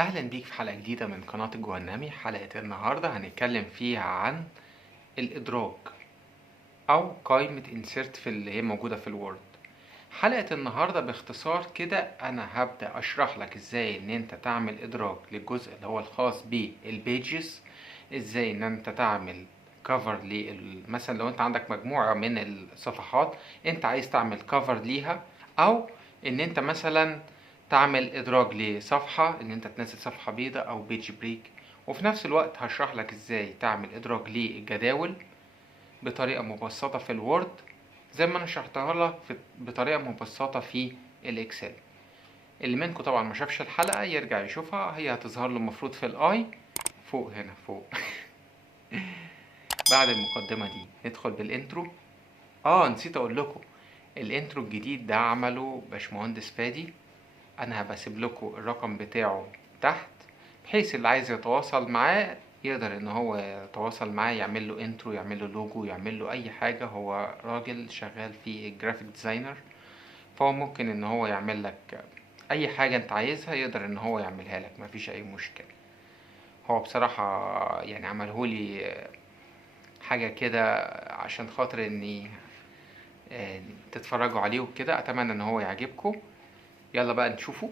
اهلا بيك في حلقة جديدة من قناة الجهنمي. حلقة النهاردة هنتكلم فيها عن الادراج او قائمة insert في اللي هي موجودة في الوورد. حلقة النهاردة باختصار كده انا هبدأ اشرح لك ازاي ان انت تعمل ادراج للجزء اللي هو الخاص بالبيجز، ازاي ان انت تعمل كفر مثلا لو انت عندك مجموعة من الصفحات انت عايز تعمل كفر ليها، او ان انت مثلا تعمل ادراج لصفحة ان انت تنزل صفحة بيضاء او بيج بريك. وفي نفس الوقت هشرح لك ازاي تعمل ادراج للجداول بطريقة مبسطة في الوورد زي ما انا شرحتها لك بطريقة مبسطة في الاكسل. اللي منكم طبعا ما شافش الحلقة يرجع يشوفها، هي هتظهر له المفروض في الاي فوق هنا فوق. بعد المقدمة دي ندخل بالانترو. نسيت اقول لكم الانترو الجديد ده عمله باشمهندس فادي، انا هبسيب لكم الرقم بتاعه تحت بحيث اللي عايز يتواصل معاه يقدر ان هو يتواصل معاه، يعمل له انترو، يعمل له لوجو، يعمل له اي حاجة. هو راجل شغال في الجرافيك ديزاينر، فهو ممكن ان هو يعمل لك اي حاجة انت عايزها، يقدر ان هو يعملها لك، مفيش اي مشكلة. هو بصراحة يعني عملهولي حاجة كده عشان خاطر اني تتفرجوا عليه وكده. اتمنى ان هو يعجبكم. يلا بقى نشوفه.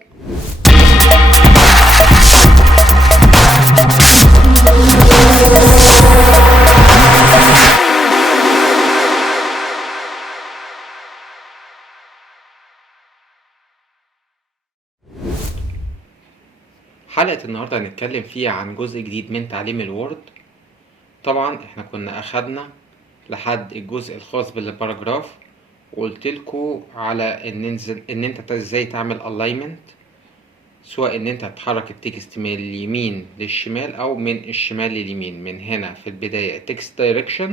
حلقة النهاردة هنتكلم فيها عن جزء جديد من تعليم الوورد. طبعا احنا كنا اخدنا لحد الجزء الخاص بالباراجراف، وقلتلكوا على ان انت ازاي تعمل alignment، سواء ان انت تحرك التكست من اليمين للشمال او من الشمال لليمين. من هنا في البداية text direction،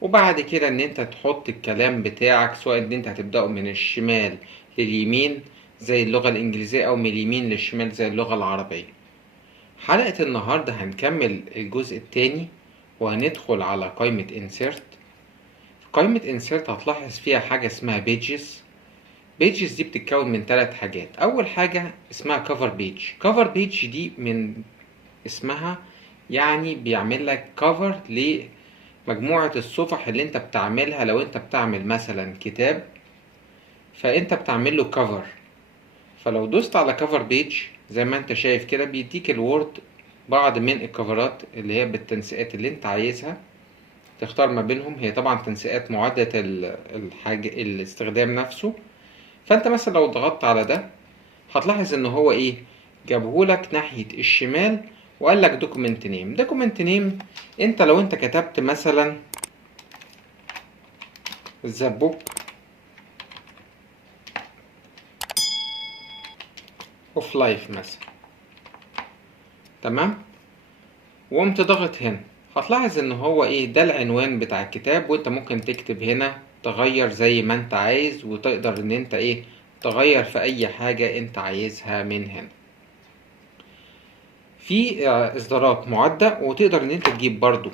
وبعد كده ان انت تحط الكلام بتاعك سواء ان انت هتبدأه من الشمال لليمين زي اللغة الانجليزية او من اليمين للشمال زي اللغة العربية. حلقة النهاردة هنكمل الجزء التاني وهندخل على قائمة insert. قائمة insert هتلاحظ فيها حاجة اسمها pages. pages دي بتتكون من 3 حاجات. أول حاجة اسمها cover page. cover page دي من اسمها يعني بيعمل لك cover لمجموعة الصفح اللي انت بتعملها. لو انت بتعمل مثلا كتاب فانت بتعمل له cover، فلو دوست على cover page زي ما انت شايف كده بيديك الوورد بعض من الكفرات اللي هي بالتنسيقات اللي انت عايزها، تختار ما بينهم. هي طبعا تنسيقات معدة الحاجة الاستخدام نفسه. فانت مثلا لو ضغطت على ده هتلاحظ ان هو ايه، جابهولك ناحية الشمال وقال لك دوكيمنت نيم. دوكيمنت نيم انت لو انت كتبت مثلا the book of life مثلا، تمام، وقمت ضغط هنا هتلاحظ ان هو ايه، ده العنوان بتاع الكتاب. وانت ممكن تكتب هنا تغير زي ما انت عايز، وتقدر ان انت ايه تغير في اي حاجة انت عايزها من هنا. في اصدارات معدة، وتقدر ان انت تجيب برضو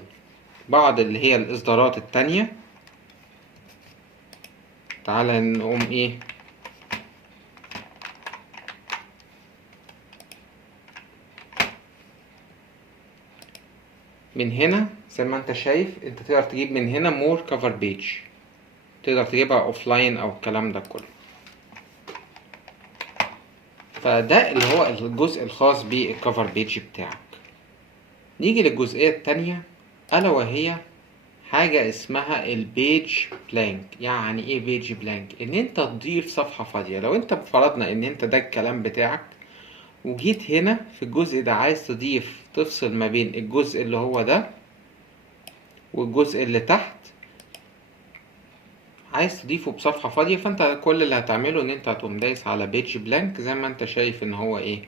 بعض اللي هي الاصدارات التانية. تعالى نقوم ايه، من هنا زي ما انت شايف انت تقدر تجيب من هنا مور كفر بيج، تقدر تجيبها اوفلاين او الكلام ده كله. فده اللي هو الجزء الخاص بالكفر بيج بتاعك. نيجي للجزئية التانية الا وهي حاجة اسمها البيج بلانك. يعني ايه بيج بلانك؟ ان انت تضيف صفحة فاضية. لو انت فرضنا ان انت ده الكلام بتاعك وجيت هنا في الجزء ده عايز تضيف تفصل ما بين الجزء اللي هو ده والجزء اللي تحت، عايز تضيفه بصفحة فاضية، فانت كل اللي هتعمله ان انت هتقوم دايس على بيج بلانك زي ما انت شايف ان هو ايه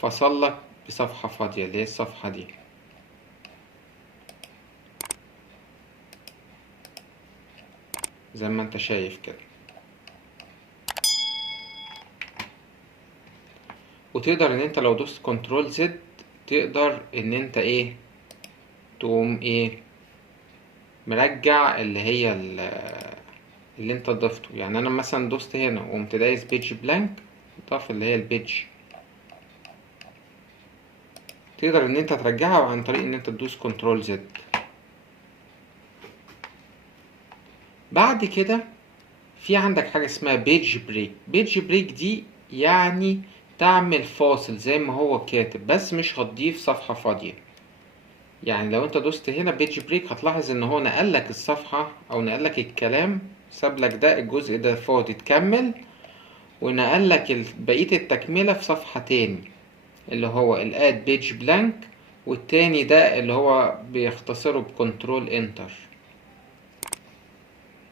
فصل لك بصفحة فاضية اللي هي الصفحة دي. زي ما انت شايف كده. وتقدر ان انت لو دوست كنترول زد تقدر ان انت ايه تقوم ايه مرجع اللي هي اللي انت ضفته. يعني انا مثلا دوست هنا وقمت دايس بيج بلانك ضاف اللي هي البيج. تقدر ان انت ترجعها عن طريق ان انت تدوس كنترول زد. بعد كده في عندك حاجة اسمها بيج بريك. بيج بريك دي يعني تعمل فاصل زي ما هو كاتب، بس مش هتضيف صفحة فاضية. يعني لو انت دوست هنا بيج بريك هتلاحظ ان هو نقلك الصفحة او نقلك الكلام، سابلك ده الجزء ده فاضي تكمل، ونقلك بقية التكملة في صفحة تاني اللي هو الاد بيج بلانك، والتاني ده اللي هو بيختصره بكنترول انتر.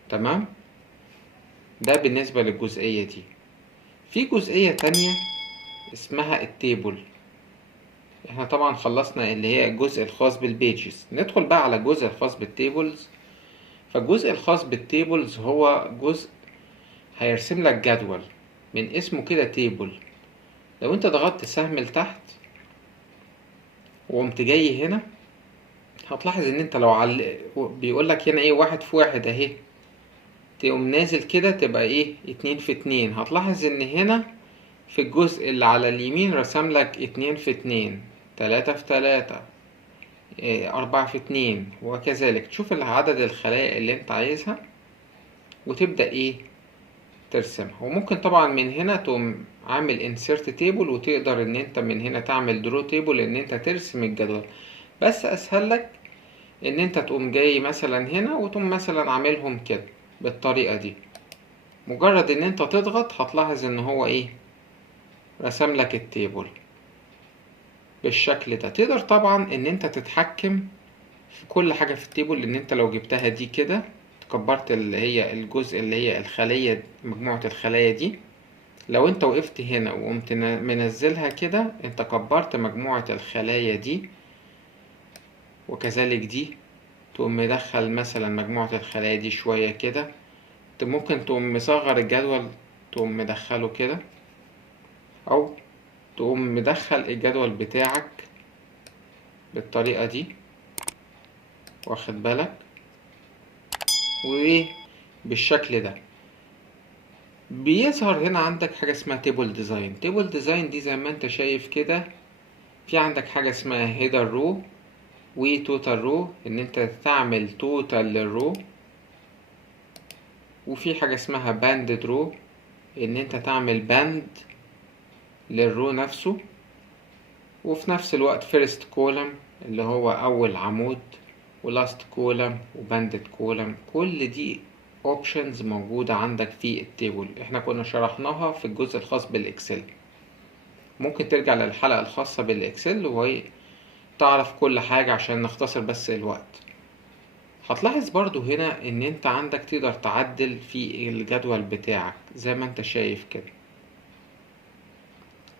تمام، ده بالنسبة للجزئية دي. في جزئية تانية اسمها التيبل. احنا طبعا خلصنا اللي هي الجزء الخاص بالبيجز، ندخل بقى على الجزء الخاص بالتيبلز. فالجزء الخاص بالتيبلز هو جزء هيرسم لك جدول من اسمه كده تيبل. لو انت ضغطت سهم لتحت وقمت جاي هنا هتلاحظ ان انت لو بيقول لك هنا ايه 1 في 1 اهي، تقوم نازل كده تبقى ايه 2 في 2. هتلاحظ ان هنا في الجزء اللي على اليمين رسم لك 2 في 2، 3 في 3، 4 في 2، وكذلك تشوف عدد الخلايا اللي انت عايزها وتبدأ ايه ترسمها. وممكن طبعا من هنا تقوم عامل insert table، وتقدر ان انت من هنا تعمل draw table ان انت ترسم الجدول. بس اسهل لك ان انت تقوم جاي مثلا هنا وتقوم مثلا عاملهم كده بالطريقة دي. مجرد ان انت تضغط هتلاحظ ان هو ايه رسم لك التيبل بالشكل ده. تقدر طبعا ان انت تتحكم في كل حاجة في التيبل، ان انت لو جبتها دي كده كبرت اللي هي الجزء اللي هي الخلية، مجموعة الخلايا دي، لو انت وقفت هنا وقمت منزلها كده انت كبرت مجموعة الخلايا دي، وكذلك دي تقوم مدخل مثلا مجموعة الخلايا دي شوية كده. ممكن تقوم مصغر الجدول تقوم مدخله كده، او تقوم مدخل الجدول بتاعك بالطريقة دي، واخد بالك، وايه بالشكل ده. بيظهر هنا عندك حاجة اسمها تيبل ديزاين. تيبل ديزاين دي زي ما انت شايف كده في عندك حاجة اسمها هيدر رو وتوتال رو، ان انت تعمل توتال للرو. وفي حاجة اسمها باندد رو، ان انت تعمل باند للرو نفسه. وفي نفس الوقت فيرست كولم اللي هو اول عمود، ولاست كولم وباندد كولم. كل دي اوبشنز موجودة عندك في التيبل، احنا كنا شرحناها في الجزء الخاص بالاكسل. ممكن ترجع للحلقة الخاصة بالاكسل وهي تعرف كل حاجة عشان نختصر بس الوقت. هتلاحظ برضو هنا ان انت عندك تقدر تعدل في الجدول بتاعك زي ما انت شايف كده.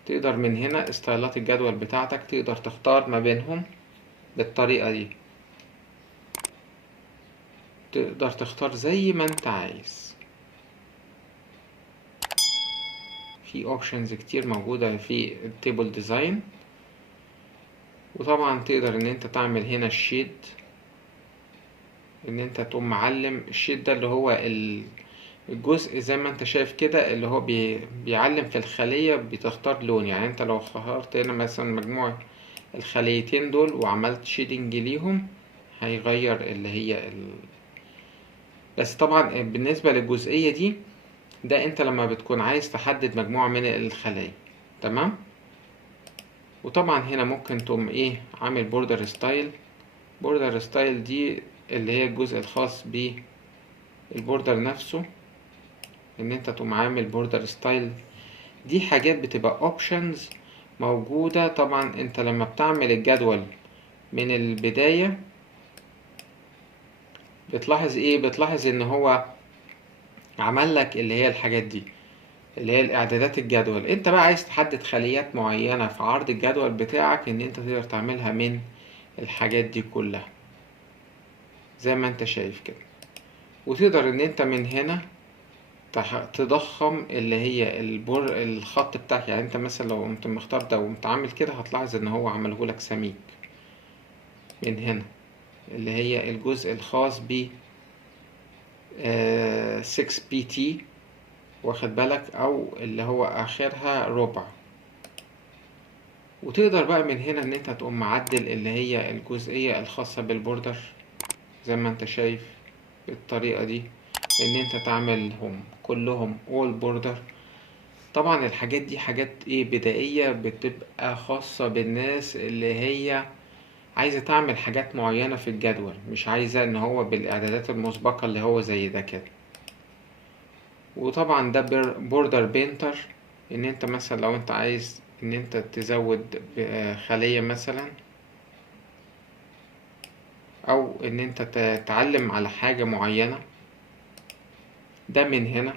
تقدر من هنا استايلات الجدول بتاعتك تقدر تختار ما بينهم بالطريقة دي، تقدر تختار زي ما انت عايز. في اوبشنز كتير موجودة في التيبل ديزاين. وطبعا تقدر ان انت تعمل هنا الشيد، ان انت تقوم معلم الشيد ده اللي هو الجزء زي ما انت شايف كده اللي هو بيعلم في الخلية، بتختار لون. يعني انت لو اخترت هنا مثلا مجموعة الخليتين دول وعملت شيدنج ليهم هيغير اللي هي بس طبعا بالنسبة للجزئية دي ده انت لما بتكون عايز تحدد مجموعة من الخلايا. تمام. وطبعا هنا ممكن تقوم ايه عامل بوردر ستايل. بوردر ستايل دي اللي هي الجزء الخاص بالبوردر نفسه، ان انت تقوم عامل بوردر ستايل. دي حاجات بتبقى اوبشنز موجودة. طبعا انت لما بتعمل الجدول من البداية بتلاحظ ايه، بتلاحظ ان هو عمل لك اللي هي الحاجات دي اللي هي الاعدادات الجدول. انت بقى عايز تحدد خليات معينة في عرض الجدول بتاعك ان انت تقدر تعملها من الحاجات دي كلها زي ما انت شايف كده. وتقدر ان انت من هنا تضخم اللي هي الخط بتاعك. يعني انت مثلا لو قمت مختار ده وقمت عامل كده هتلاحظ ان هو عمله لك سميك من هنا اللي هي الجزء الخاص ب 6 بي تي، واخد بالك، او اللي هو اخرها ربع. وتقدر بقى من هنا ان انت تقوم معدل اللي هي الجزئية الخاصة بالبوردر زي ما انت شايف بالطريقة دي، ان انت تعملهم كلهم all border. طبعا الحاجات دي حاجات بدائية، بتبقى خاصة بالناس اللي هي عايزة تعمل حاجات معينة في الجدول، مش عايزة ان هو بالاعدادات المسبقة اللي هو زي ده كده. وطبعا ده بوردر بينتر، ان انت مثلا لو انت عايز ان انت تزود خلية مثلا، او ان انت تتعلم على حاجة معينة، ده من هنا.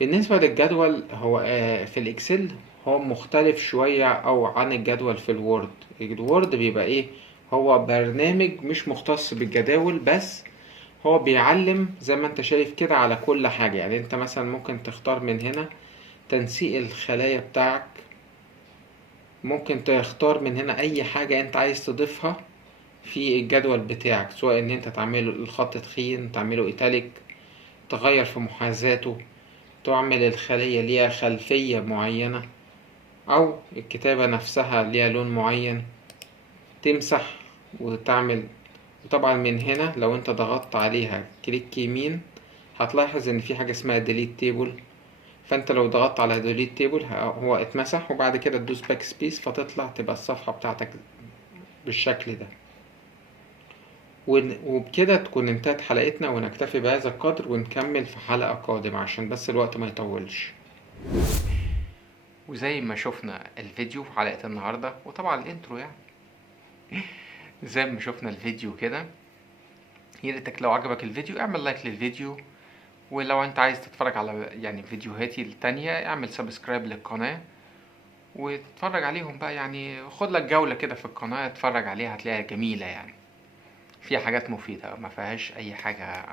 بالنسبة للجدول هو في الاكسل هو مختلف شوية او عن الجدول في الوورد. الوورد بيبقى هو برنامج مش مختص بالجداول بس، هو بيعلم زي ما انت شايف كده على كل حاجة. يعني انت مثلا ممكن تختار من هنا تنسيق الخلايا بتاعك، ممكن تختار من هنا اي حاجة انت عايز تضيفها في الجدول بتاعك، سواء ان انت تعمله الخط تخين، تعمله ايتاليك، تغير في محاذاته، تعمل الخلية ليها خلفية معينة، او الكتابة نفسها ليها لون معين، تمسح وتعمل. وطبعا من هنا لو انت ضغطت عليها كليك يمين هتلاحظ ان في حاجة اسمها delete table، فانت لو ضغطت على delete table هو اتمسح، وبعد كده تدوس باك سبيس فتطلع تبقى الصفحة بتاعتك بالشكل ده. وبكده تكون انتهت حلقتنا، ونكتفي بهذا القدر ونكمل في حلقة قادمة عشان بس الوقت ما يطولش. وزي ما شفنا الفيديو في حلقة النهاردة، وطبعا الانترو يعني زي ما شفنا الفيديو كده، ياريتك لو عجبك الفيديو اعمل لايك للفيديو، ولو انت عايز تتفرج على يعني فيديوهاتي التانية اعمل سبسكرايب للقناة وتتفرج عليهم بقى. يعني خد لك جولة كده في القناة، اتفرج عليها هتلاقيها جميلة، يعني فيها حاجات مفيدة، ما فيهاش اي حاجة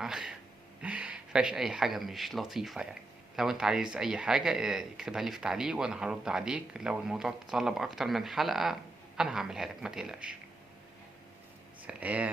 فيهاش اي حاجة مش لطيفة يعني. لو انت عايز اي حاجة اكتبها لي في تعليق وانا هرد عليك. لو الموضوع تطلب اكتر من حلقة انا هعملها لك، ما تقلقش. سلام.